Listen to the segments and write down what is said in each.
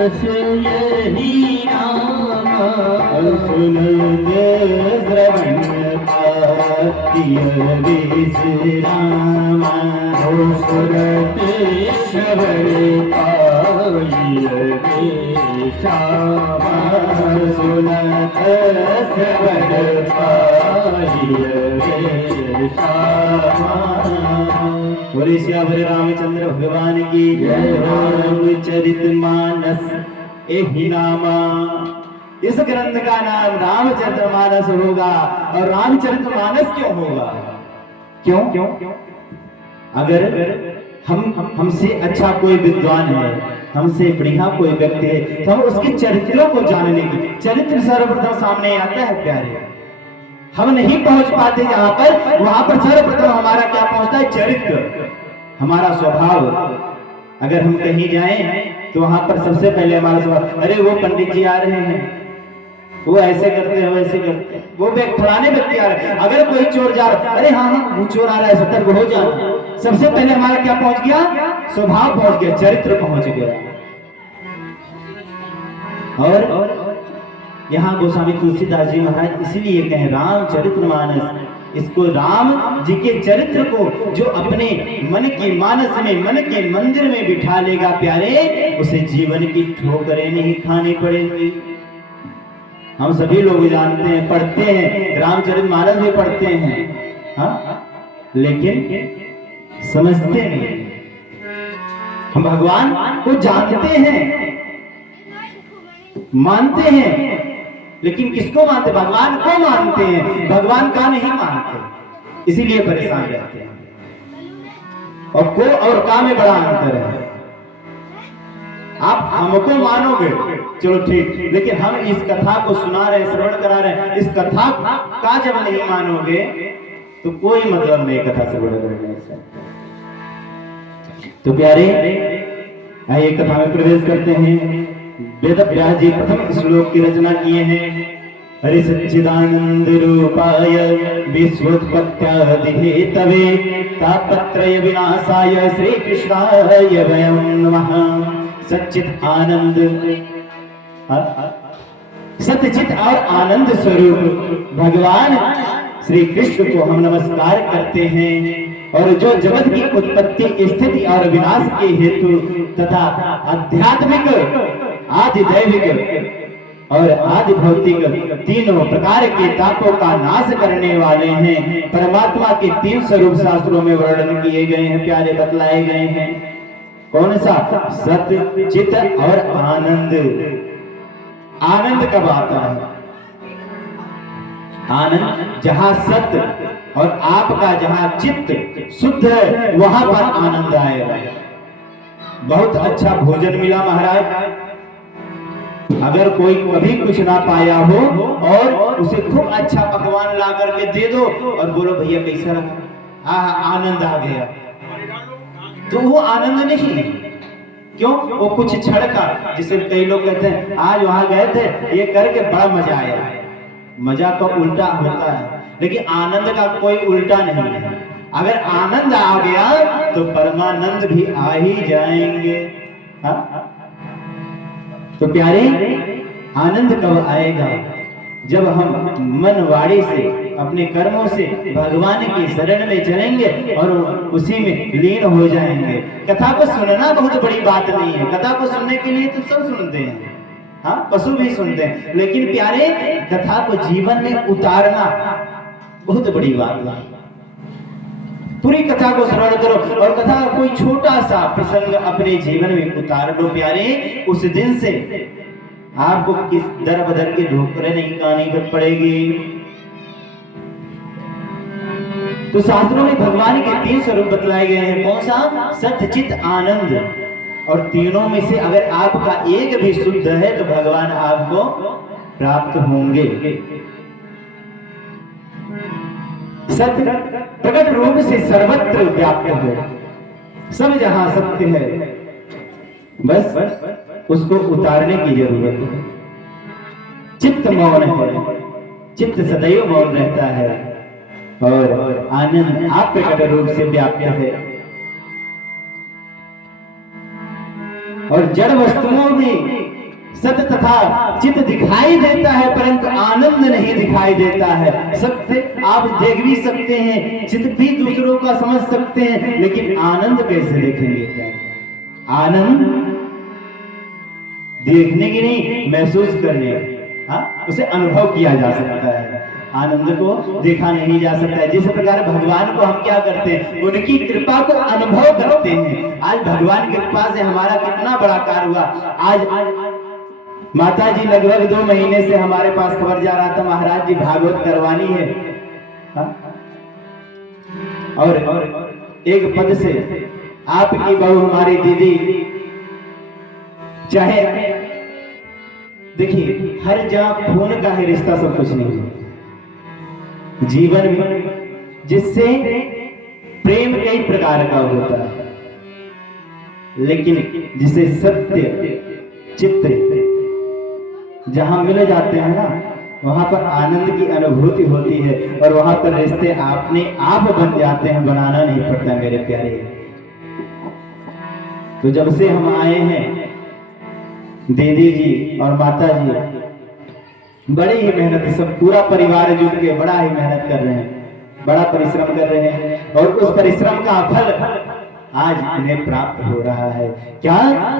बस यही नाम सुनत श्रवण पातिय विश्राम सुरत श्रवण पाइय विश्राम सुनत श्रवण पाइय विश्राम। बोले श्यावर रामचंद्र भगवान की जय। रामचरितमानस एहि नामा। इस ग्रंथ का नाम रामचरितमानस होगा। और रामचरितमानस क्यों होगा? क्यों? अगर हमसे अच्छा कोई विद्वान है, हमसे बढ़िया कोई व्यक्ति है, तो हम उसके चरित्रों को जानने की, चरित्र सर्वप्रथम सामने आता है प्यारे। हम नहीं पहुंच पाते जहां पर, वहां पर सर्वप्रथम हमारा क्या पहुंचता है? चरित्र, हमारा स्वभाव। अगर हम कहीं जाएं तो वहां पर सबसे पहले हमारा स्वभाव, अरे वो पंडित जी आ रहे हैं, वो ऐसे करते हैं, वैसे करते हैं, वो फलाने व्यक्ति आ रहे हैं। अगर कोई चोर जा रहा है, अरे हाँ वो चोर आ रहा है, सतर्क हो जाना। सबसे पहले हमारा क्या पहुंच गया? स्वभाव पहुंच गया, चरित्र पहुंच गया। और यहाँ गोस्वामी तुलसीदास जी महाराज इसलिए कहें रामचरितमानस। इसको राम जी के चरित्र को जो अपने मन के मानस में, मन के मंदिर में बिठा लेगा प्यारे, उसे जीवन की ठोकरें नहीं खानी पड़ेंगी। हम सभी लोग जानते हैं, पढ़ते हैं, रामचरितमानस भी पढ़ते हैं, हाँ, लेकिन समझते नहीं। हम भगवान को जानते हैं, मानते हैं, लेकिन किसको मानते? भगवान को मानते हैं, भगवान का नहीं मानते, इसीलिए परेशान रहते हैं। और को और का में बड़ा अंतर है। आप हमको मानोगे, चलो ठीक, लेकिन हम इस कथा को सुना रहे, श्रवण करा रहे हैं, इस कथा का जब नहीं मानोगे तो कोई मतलब नहीं कथा श्रवण करने से। तो प्यारे आइए कथा में प्रवेश करते हैं। वेद व्यास जी प्रथम श्लोक की रचना किए हैं। हरि सच्चिदानंद रूपाय विश्वोत्पत्त्यादि हेतवे तापत्रय विनाशाय श्री कृष्णाय वयं नमः। सच्चित आनंद, सत्यचित और आनंद स्वरूप भगवान श्री कृष्ण को हम नमस्कार करते हैं। और जो जगत की उत्पत्ति, स्थिति और विनाश के हेतु तथा आध्यात्मिक, आदि दैविक और आदि भौतिक तीनों प्रकार के तापों का नाश करने वाले हैं। परमात्मा के तीन स्वरूप शास्त्रों में वर्णन किए गए हैं, प्यारे बतलाए गए हैं। कौन सा? सत्य, चित और आनंद। आनंद कब आता है? आनंद जहां सत्य और आपका जहां चित्त शुद्ध है, वहां पर आनंद आएगा। बहुत अच्छा भोजन मिला महाराज, अगर कोई कभी कुछ ना पाया हो और उसे खूब अच्छा पकवान ला करके दे दो और बोलो भैया कैसा रहा, आनंद आ गया, तो वो आनंद नहीं है। क्यों? वो कुछ छड़ का, जिसे कई लोग कहते हैं आज वहां गए थे, ये करके बड़ा मजा आया। मजा तो उल्टा होता है, लेकिन आनंद का कोई उल्टा नहीं है। अगर आनंद आ गया तो परमानंद भी आ ही जाएंगे। हाँ? तो प्यारे आनंद कब आएगा? जब हम मन वाणी से, अपने कर्मों से भगवान की शरण में चलेंगे और उसी में लीन हो जाएंगे। कथा को सुनना बहुत बड़ी बात नहीं है, कथा को सुनने के लिए तो सब सुनते हैं, हाँ, पशु भी सुनते हैं, लेकिन प्यारे कथा को जीवन में उतारना बहुत बड़ी बात है। पूरी कथा को श्रवण करो और कथा का कोई छोटा सा प्रसंग अपने जीवन में उतार लो प्यारे, उस दिन से आपको किस दर बदर की ठोकरें नहीं खानी पड़ेगी। तो शास्त्रों में भगवान के तीन स्वरूप बतलाए गए हैं। कौन सा? सत्य, चित, आनंद। और तीनों में से अगर आपका एक भी शुद्ध है तो भगवान आपको प्राप्त होंगे। सत्य प्रकट रूप से सर्वत्र व्याप्त है, सब जहां सत्य है, बस उसको उतारने की जरूरत है। चित्त मौन है, चित्त सदैव मौन रहता है और आनंद आप प्रकट रूप से व्याप्त है। और जड़ वस्तुओं में सत्य तथा चित दिखाई देता है, परंतु आनंद नहीं दिखाई देता है। सत्य आप देख भी सकते हैं, चित भी दूसरों का समझ सकते हैं, लेकिन आनंद कैसे देखेंगे? आनंद देखने की नहीं, महसूस करने, उसे अनुभव किया जा सकता है। आनंद को देखा नहीं जा सकता है। जिस प्रकार भगवान को हम क्या करते हैं, उनकी कृपा को अनुभव करते हैं। आज भगवान की कृपा से हमारा कितना बड़ा कार्य हुआ। आज माता जी लगभग 2 महीने से हमारे पास खबर जा रहा था, महाराज जी भागवत करवानी है, और एक पद से आपकी बहू हमारी दीदी, चाहे देखिए हर जगह खून का ही रिश्ता सब कुछ नहीं है जीवन में, जिससे प्रेम कई प्रकार का होता है, लेकिन जिसे सत्य चित्त जहां मिल जाते हैं ना, वहां पर आनंद की अनुभूति होती है, और वहां पर रिश्ते अपने आप बन जाते हैं, बनाना नहीं पड़ता मेरे प्यारे। तो जब से हम आए हैं, दीदी जी और माता जी बड़ी ही मेहनत, सब पूरा परिवार जुट के बड़ा ही मेहनत कर रहे हैं, बड़ा परिश्रम कर रहे हैं, और उस परिश्रम का फल आज इन्हें प्राप्त हो रहा है। क्या?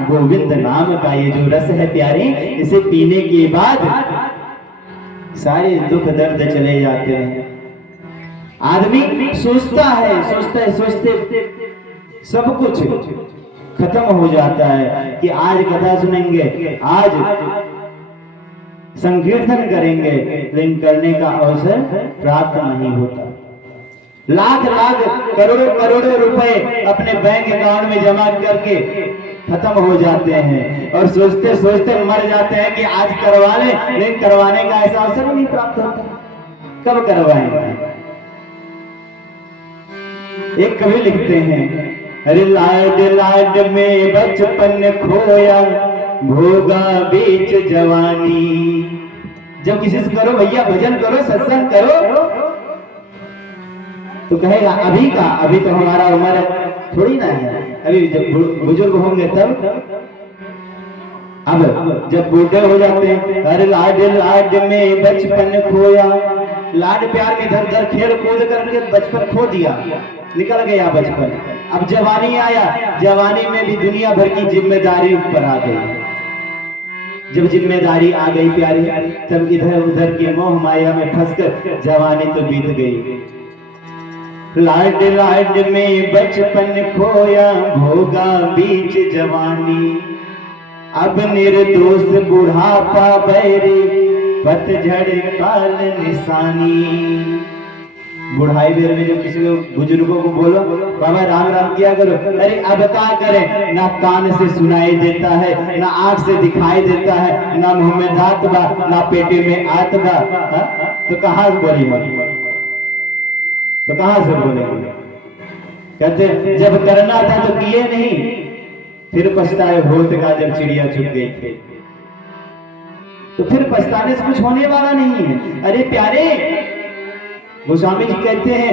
गोविंद नाम का ये जो रस है प्यारे, इसे पीने के बाद सारे दुख दर्द चले जाते हैं। आदमी सोचता है, सोचते सब कुछ खत्म हो जाता है कि आज कथा सुनेंगे, आज संकीर्तन करेंगे, लेकिन करने का अवसर प्राप्त नहीं होता। लाख करोड़ों रुपए अपने बैंक अकाउंट में जमा करके खत्म हो जाते हैं, और सोचते मर जाते हैं कि आज करवा लें, लेकिन करवाने का ऐसा अवसर नहीं प्राप्त होता। कब करवाएंगे? एक कवि लिखते हैं, अरे लाड में बचपन खोया, भोगा बीच जवानी। जब किसी से करो भैया भजन करो, सत्संग करो, तो कहेगा अभी तो हमारा उम्र थोड़ी ना है, अभी जब बुजुर्ग होंगे तब। अब जब बूढ़े हो जाते हैं, अरे लाड में बचपन खोया, लाड प्यार में इधर उधर खेल कूद करके बचपन खो दिया, निकल गया बचपन। अब जवानी आया, जवानी में भी दुनिया भर की जिम्मेदारी ऊपर आ गई। जब जिम्मेदारी आ गई प्यारी, तब इधर उधर की मोह माया में फंसकर जवानी तो बीत गई। लाड में बचपन खोया, भोगा बीच जवानी, अब निर्दोष बुढ़ापा बैरी, पतझड़ काल निशानी। बुढ़ाई देर में जब किसी बुजुर्गों को बोलो बाबा राम राम किया करो, अरे अब क्या करें, ना कान से सुनाई देता है, ना आंख से दिखाई देता है, ना मुंह में दांत बा, ना पेटे में आत बा, तो कहां से बोली तो कहां से बोलेंगे? कहते जब करना था तो किए नहीं, फिर पछताए होत का जब चिड़िया चुग गई थी। तो फिर पछताने से कुछ होने वाला नहीं है। अरे प्यारे, गोस्वामी जी कहते हैं,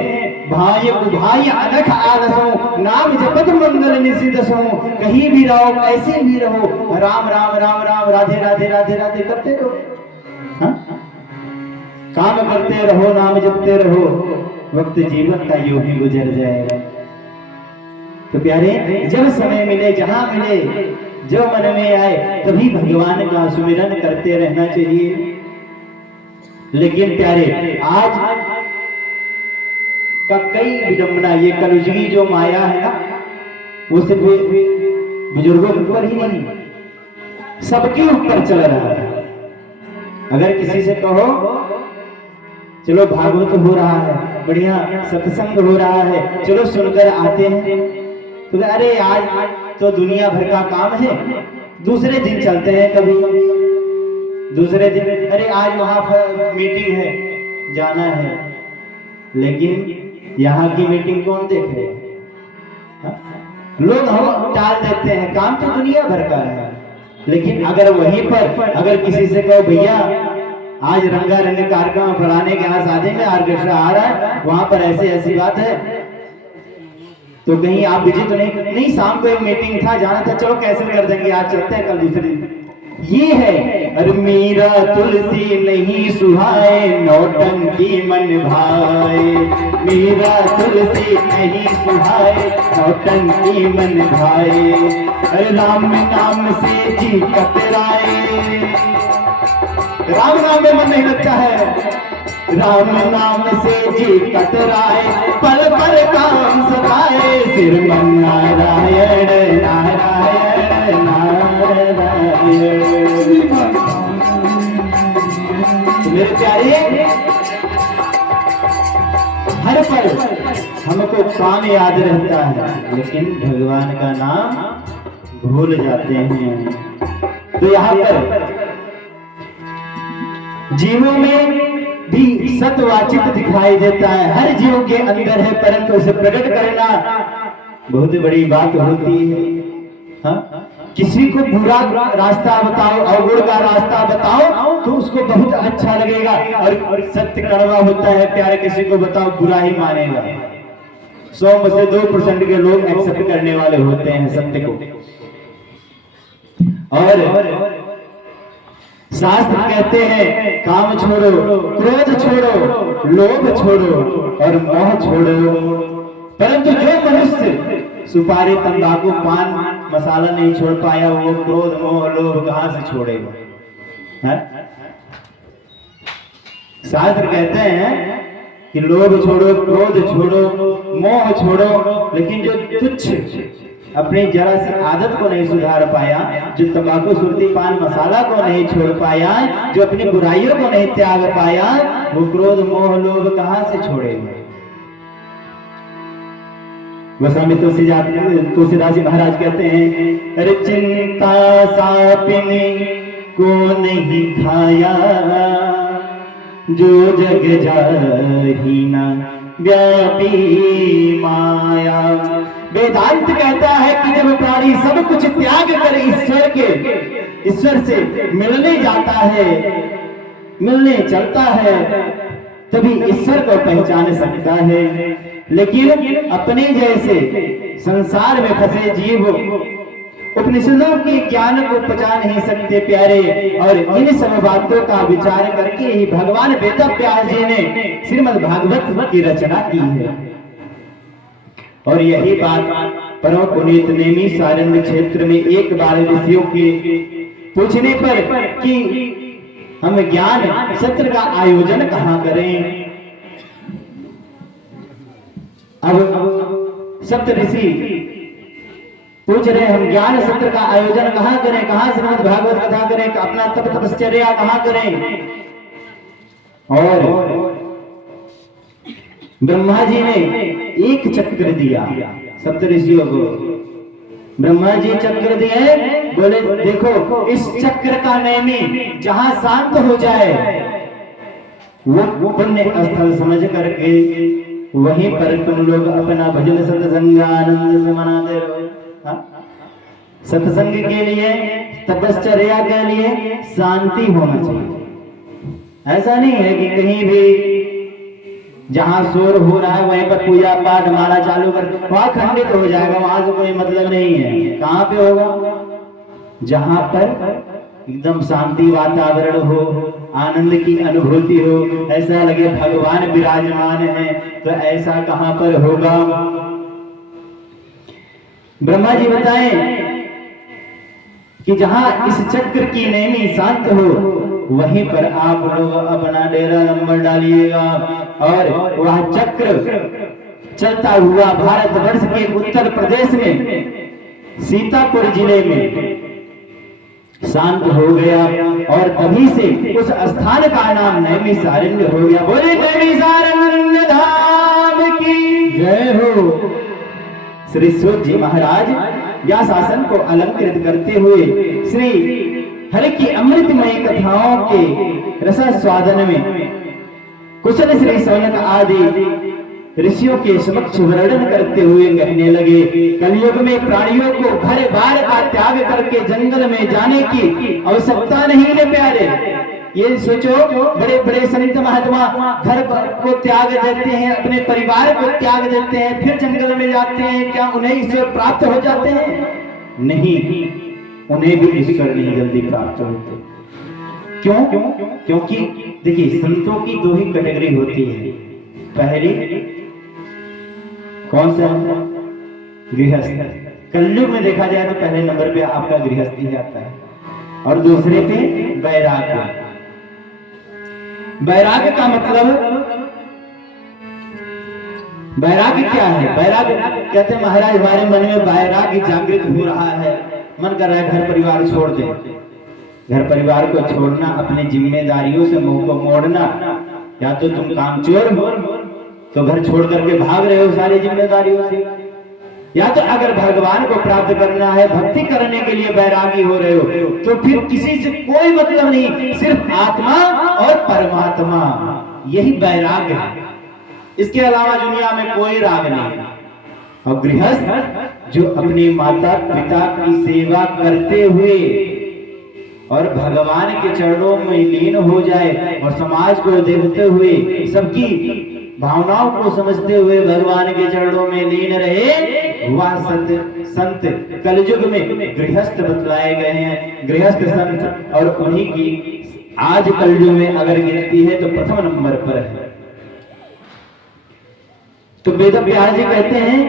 भाई भाई अनख आदसो, नाम जपत मंगल निशिदसो, कहीं भी रहो ऐसे भी रहो, राम राम राम राम, राधे राधे राधे राधे करते रहो, काम करते रहो, नाम जपते रहो, वक्त जीवन का यूं ही गुजर जाएगा। तो प्यारे, जब समय मिले, जहां मिले, जो मन में आए, तभी भगवान का सुमिरन करते रहना चाहिए। लेकिन प्यारे, आज का कई विडंबना, ये कलयुगी जो माया है ना, वो सिर्फ बुजुर्गों के ऊपर ही नहीं, सबके ऊपर चल रहा है। अगर किसी से कहो चलो भागवत हो रहा है, बढ़िया सत्संग हो रहा है, चलो सुनकर आते हैं, तो अरे आज तो दुनिया भर का काम है, दूसरे दिन चलते हैं, कभी दूसरे दिन, अरे आज वहां पर मीटिंग है, जाना है। लेकिन यहाँ की मीटिंग कौन देखे? लोग हम टाल देते हैं, काम तो दुनिया भर का है। लेकिन अगर वहीं पर अगर किसी से कहो भैया आज रंगारंग कार्यक्रम फलाने के यहाँ शादी में ऑर्केस्ट्रा आ रहा है, वहां पर ऐसी ऐसी बात है, तो कहीं आप बिजी तो नहीं, शाम को एक मीटिंग था, जाना था, चलो कैंसिल कर देंगे, आज चलते हैं कल दूसरे दिन। ये है, अरे मीरा तुलसी नहीं सुहाए, नौटंकी मन भाए। मीरा तुलसी नहीं सुहाए, नौटंकी मन भाए। अरे राम नाम से जी कतराए, राम नाम में मन नहीं लगता है। राम नाम से जी कतराए, पल पल काम सताए। सिर मन नारायण नारायण नारायण। तो मेरे प्यारे, हर पल हमको काम याद रहता है, लेकिन भगवान का नाम भूल जाते हैं। तो यहाँ पर जीवों में भी सत्वाचित दिखाई देता है, हर जीव के अंदर है, परंतु उसे प्रकट करना बहुत बड़ी बात होती है। हाँ? किसी को बुरा रास्ता बताओ, अवगुण का रास्ता बताओ, तो उसको बहुत अच्छा लगेगा, और सत्य कड़वा होता है प्यारे, किसी को बताओ बुरा ही मानेगा। 100 में से 2% के लोग एक्सेप्ट करने वाले होते हैं सत्य को। और शास्त्र कहते हैं, काम छोड़ो, क्रोध छोड़ो, लोभ छोड़ो और मोह छोड़ो। परंतु जो मनुष्य सुपारी, तंबाकू, पान मसाला नहीं छोड़ पाया, वो क्रोध मोह लोभ कहां से छोड़ेगा? शास्त्र कहते हैं कि लोभ छोड़ो, क्रोध छोड़ो, मोह छोड़ो, लेकिन जो तुच्छ अपनी जरा सी आदत को नहीं सुधार पाया, जो तंबाकू, सुर्ती, पान मसाला को नहीं छोड़ पाया, जो अपनी बुराइयों को नहीं त्याग पाया, वो क्रोध मोह लोभ कहां से छोड़ेगा? गोस्वामी तुलसीदास जी महाराज कहते हैं, अरे चिंता सापिनी को नहीं खाया, जो जग जाहीना व्यापी माया। वेदांत कहता है कि जब प्राणी सब कुछ त्याग कर ईश्वर से मिलने जाता है, मिलने चलता है, तभी ईश्वर को पहचान सकता है। लेकिन अपने जैसे संसार में फंसे जीव उपनिषदों के ज्ञान को पचा नहीं सकते प्यारे, और इन सब बातों का विचार करके ही भगवान वेद व्यास जी ने श्रीमद् भागवत की रचना की है। और यही बात परम पुनीत नेमी सारंग क्षेत्र में एक बार ऋषियों के पूछने पर कि हम ज्ञान सत्र का आयोजन कहाँ करें। अब सप्त ऋषि पूछ रहे, हम ज्ञान सत्र का आयोजन कहाँ करें, कहाँ श्रीमद् भागवत कथा करें, अपना तप तपश्चर्या कहाँ करें। और ब्रह्मा जी ने एक चक्र दिया सप्त ऋषियों को। ब्रह्मा जी चक्र दिए, बोले देखो इस चक्र का नेमी जहां शांत हो जाए, वो पुण्य स्थल समझ करके वहीं पर तुम लोग अपना भजन सत्संग आनंद से मनाते रहो। सत्संग के लिए, तपश्चर्या के लिए शांति होना चाहिए। ऐसा नहीं है कि कहीं भी जहां शोर हो रहा है वहीं पर पूजा पाठ माला चालू कर, वहां खंडित हो जाएगा, वहां से कोई मतलब नहीं है। कहां पे होगा? जहां पर एकदम शांति वातावरण हो, आनंद की अनुभूति हो, ऐसा लगे भगवान विराजमान है, तो ऐसा कहां पर होगा? ब्रह्मा जी बताएं कि जहां इस चक्र की नेमी शांत हो, वहीं पर आप लोग अपना डेरा नंबर डालिएगा। और वह चक्र चलता हुआ भारतवर्ष के उत्तर प्रदेश में सीतापुर जिले में शांत हो गया, और तभी से उस स्थान का नाम नैमिषारण्य हो गया। बोले नैमिषारण्य धाम की जय हो। श्री सूत जी महाराज व्यासासन को अलंकृत करते हुए श्री हरि की अमृतमय कथाओं के रसास्वादन में कुशल श्री सौनक आदि ऋषियों के समक्ष वर्णन करते हुए कहने लगे, कलयुग में प्राणियों को घर बार का त्याग करके जंगल में जाने की आवश्यकता नहीं है प्यारे। ये सोचो, बड़े बड़े संत महात्मा घर को त्याग देते हैं, अपने परिवार को त्याग देते हैं, फिर जंगल में जाते हैं, क्या उन्हें ईश्वर प्राप्त हो जाते हैं? नहीं, उन्हें भी ईश्वर नहीं जल्दी प्राप्त होते। क्यों? क्योंकि देखिए, संतों की दो ही कैटेगरी होती है। पहली कौन सा? गृहस्थ। कलयुग में देखा जाए तो पहले नंबर पे आपका गृहस्थी ही आता है, और दूसरे पे वैराग्य। वैराग्य का मतलब, वैराग्य क्या है? वैराग्य कहते हैं महाराज हमारे मन में वैराग्य जागृत हो रहा है, मन कर रहा है घर परिवार छोड़ दे। घर परिवार को छोड़ना, अपनी जिम्मेदारियों से मुंह को मोड़ना, या तो तुम कामचोर हो तो घर छोड़ करके भाग रहे हो सारी जिम्मेदारियों से, या तो अगर भगवान को प्राप्त करना है, भक्ति करने के लिए वैरागी हो रहे हो, तो फिर किसी से कोई मतलब नहीं, सिर्फ आत्मा और परमात्मा, यही वैराग्य है। इसके अलावा दुनिया में कोई राग नहीं। और गृहस्थ जो अपने माता पिता की सेवा करते हुए और भगवान के चरणों में लीन हो जाए और समाज को देखते हुए, सबकी भावनाओं को समझते हुए भगवान के चरणों में लीन रहे, वह संत कलयुग में गृहस्थ बतलाए गए हैं, गृहस्थ संत। और उन्हीं की आज कलयुग में अगर गिनती है तो प्रथम नंबर पर है। तो वेद व्यास जी कहते हैं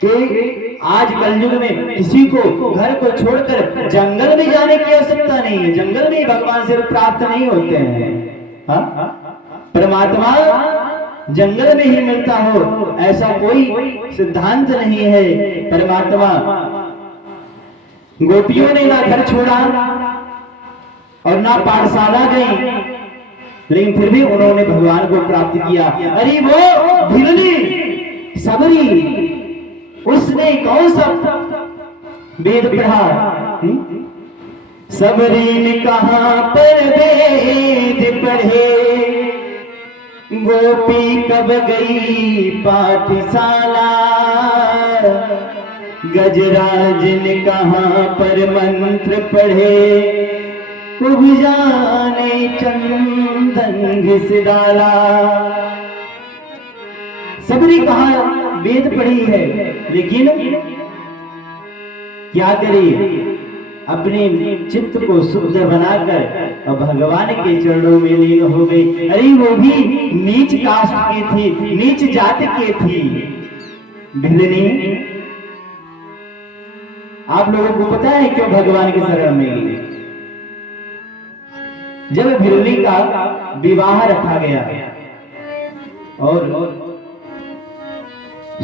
कि आज कलयुग में किसी को घर को छोड़कर जंगल में जाने की आवश्यकता नहीं है, जंगल में भगवान से प्राप्त नहीं होते हैं। हाँ? परमात्मा जंगल में ही मिलता हो ऐसा कोई सिद्धांत नहीं है। परमात्मा, गोपियों ने ना घर छोड़ा और ना पाठशाला गई, लेकिन फिर भी उन्होंने भगवान को प्राप्त किया। अरे वो भिलनी सबरी, उसने कौन सा वेद पढ़ा? सबरी ने कहां पर वेद पढ़े, गोपी कब गई पाठशाला, गजराज ने कहां पर मंत्र पढ़े, कुब जाने चंदन घिस डाला। सबरी कहां वेद पढ़ी है, लेकिन क्या करिए, अपने चित्त को शुद्ध बनाकर और भगवान के चरणों में लीन हो गई। अरे वो भी नीच कास्ट की थी, नीच जाति की थी भिलनी। आप लोगों को पता है क्यों भगवान के शरण में गई? जब भिलनी का विवाह रखा गया और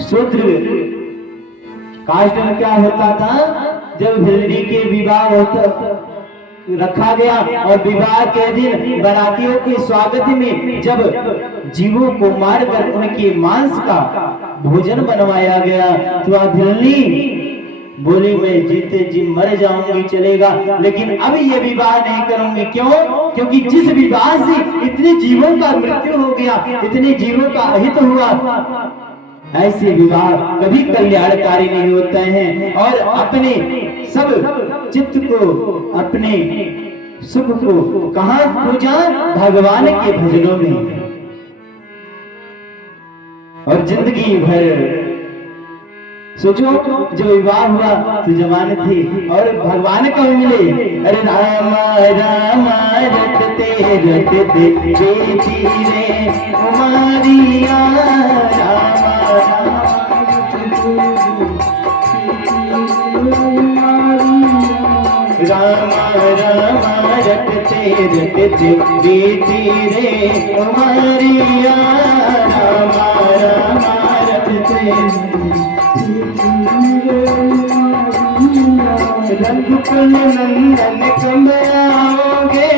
शूद्र कास्ट में क्या होता था, जब भिलनी के विवाह रखा गया और विवाह के दिन बारातियों के स्वागत में जब जीवों को मारकर उनके मांस का भोजन बनवाया गया, तो भिलनी बोली मैं जीते जी मर जाऊंगी चलेगा, लेकिन अब ये विवाह नहीं करूंगी। क्यों? क्योंकि जिस विवाह से इतने जीवों का मृत्यु हो गया, इतने जीवों का अहित हुआ, ऐसे विवाह कभी कल्याणकारी नहीं होते हैं। और अपने सब चित्त को, अपने सुख को कहां पूजा? भगवान के भजनों में। और जिंदगी भर सोचो, जो विवाह हुआ तो जवान थी और भगवान को मिले। अरे राम राम रटते रटते बेटी रे कुमारिया, राम राम राम रटते रटते बेटी रे कुमारिया, राम राम रटते रघुकुल नंदन कब आओगे,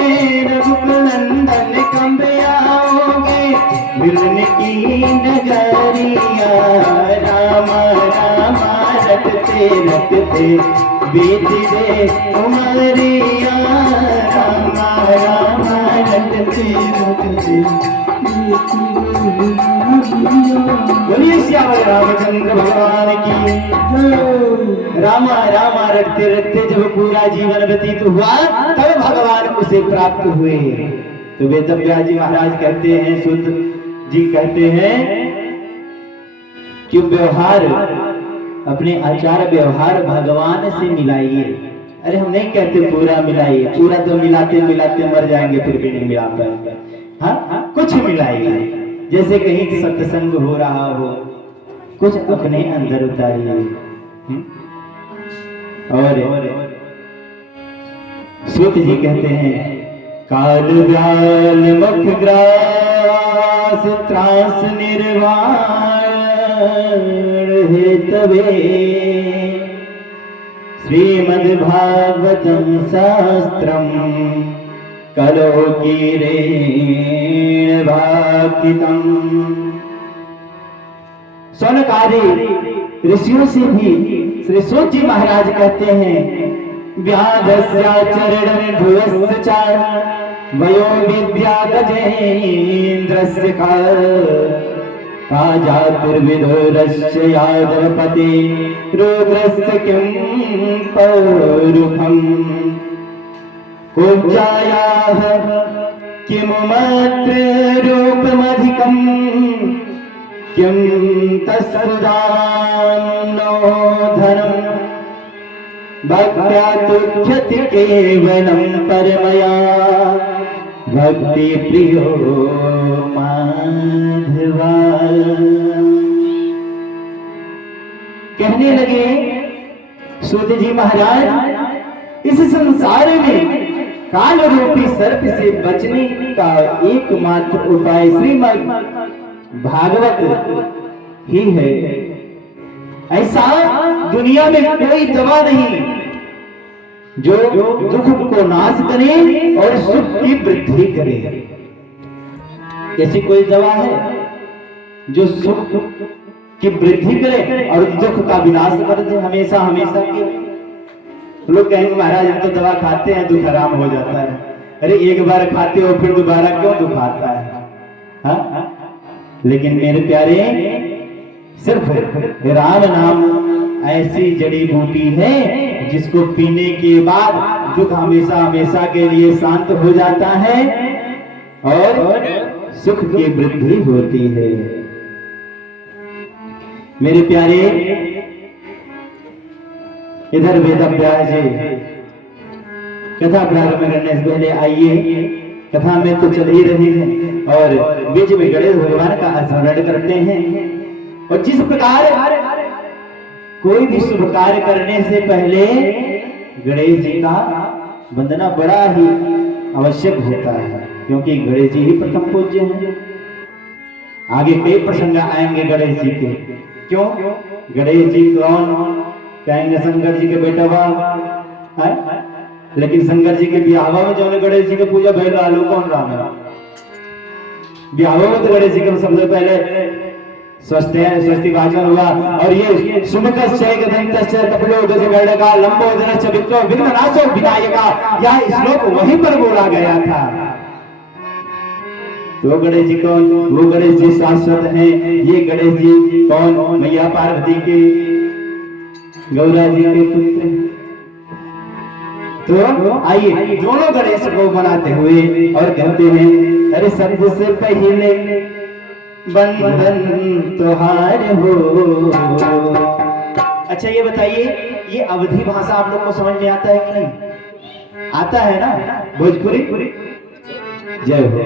रघुकुल नंदन कब आओगे, भिलन की नगरिया, राम राम रटते रटते बेटी रे कुमारिया, राम राम रटते रटते। बोलिए श्याम रामचंद्र भगवान की जय। रामा रामा रटते रटते जब पूरा जीवन व्यतीत हुआ तब भगवान उसे प्राप्त हुए। तो वेद व्यास जी महाराज कहते हैं, सूत जी कहते हैं कि व्यवहार, अपने आचार व्यवहार भगवान से मिलाइए। अरे हम नहीं कहते पूरा मिलाइए, पूरा तो मिलाते मिलाते मर जाएंगे फिर भी नहीं मिला पाएंगे। हाँ, कुछ मिलाइए। जैसे कहीं सत्संग हो रहा हो, कुछ अपने अंदर उतारिए। और सूत जी कहते हैं, काल व्याल मुख ग्रास त्रास निर्वाण हेतवे श्रीमद् भागवतम शास्त्रम कलो कीरेण भाकितम। शौनक आदि ऋषियों से भी श्री सूत जी महाराज कहते हैं, व्याधस्याचरणं भुवस्य च वयो विद्या गजेन्द्रस्य काजातिर्विदुरस्य यादवपते रुद्रस्य किं पौरुखम् कुब्जायाः किमुमत्र रूपमधिकम् किं तत्सुदान्नो धनम् भक्त्या तुच्छति केवलं परमया भक्ति प्रियो माधवा। कहने लगे सूत जी महाराज, इस संसार में काल रूपी सर्प से बचने का एकमात्र उपाय श्रीमद् भागवत ही है। ऐसा दुनिया में कोई दवा नहीं जो दुख को नाश करे और सुख की वृद्धि करे। ऐसी कोई दवा है जो सुख की वृद्धि करे और दुख का विनाश कर दे हमेशा हमेशा के। लोग कहेंगे महाराज हम तो दवा खाते हैं दुख आराम हो जाता है। अरे एक बार खाते हो फिर दोबारा क्यों दुख आता है? हाँ? लेकिन मेरे प्यारे, सिर्फ राम नाम ऐसी जड़ी बूटी है जिसको पीने के बाद दुख हमेशा हमेशा के लिए शांत हो जाता है और सुख की वृद्धि होती है। मेरे प्यारे, इधर वेद व्यास जी कथा प्रारंभ करने से पहले आइए, कथा में तो चल ही रही है और बीच में गणेश भगवान का स्मरण करते हैं। और जिस प्रकार कोई भी शुभ कार्य करने से पहले गणेश जी का वंदना बड़ा ही आवश्यक होता है, क्योंकि गणेश जी ही प्रथम पूज्य हैं। आगे कई प्रसंग आएंगे गणेश जी के। क्यों? गणेश जी कौन? कहेंगे शंकर जी के बेटा है, लेकिन शंकर जी के ब्याहवा में जो गणेश जी की पूजा भैल आलू कौन राम है? ब्याहवा में तो गणेश जी के सबसे पहले स्वस्ति वाचन हुआ। और ये सुमुखस्य एकदन्तस्य कपिलो गजगर्णका लंबोदरस्य विक्रो विघ्ननाशो विनायका, यह श्लोक वहीं पर बोला गया था। तो गणेश जी कौन? वो गणेश जी शाश्वत हैं। ये गणेश जी कौन? मैया पार्वती के, गौरा जी के पुत्र। तो आइए दोनों गणेश को मनाते हुए और कहते हैं, अरे सबसे पहले बंधन तुहार हो। अच्छा ये बताइए, ये अवधी भाषा आप लोग को समझ में आता है कि नहीं? आता है ना? भोजपुरी। जय हो,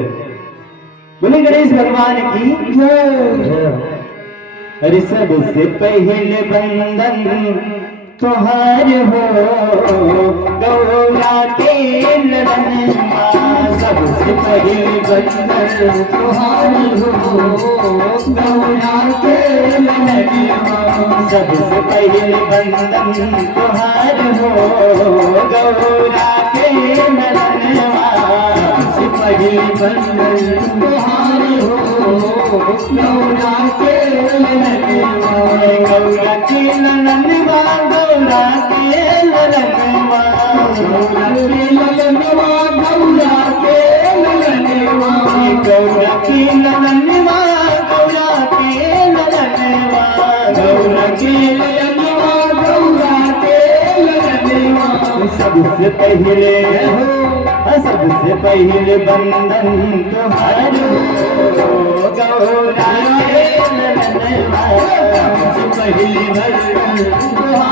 बोले गणेश भगवान की जय। अरे सबसे पहले बंधन तुहार हो, गौरा के ललन मां। सबसे पहले बंधन तुहार हो, गौरा के ललन मां। सबसे पहले बंधन तुहार हो, गौरा के ललन मां। सबसे पहले बंधन तुहार हो, गौरा के ललन मां। गौरा के ललन मां, गौरा के ललन मां। गौरा के ललन मां, गौरा के ललन मां। गौरा के ललन मां, गौरा के ललन मां। गौरा के ललन मां, गौरा के सबसे पहले सबसे पहले बंदन तुम्हारो गौरा सबसे पहले बंदन तुम्हारो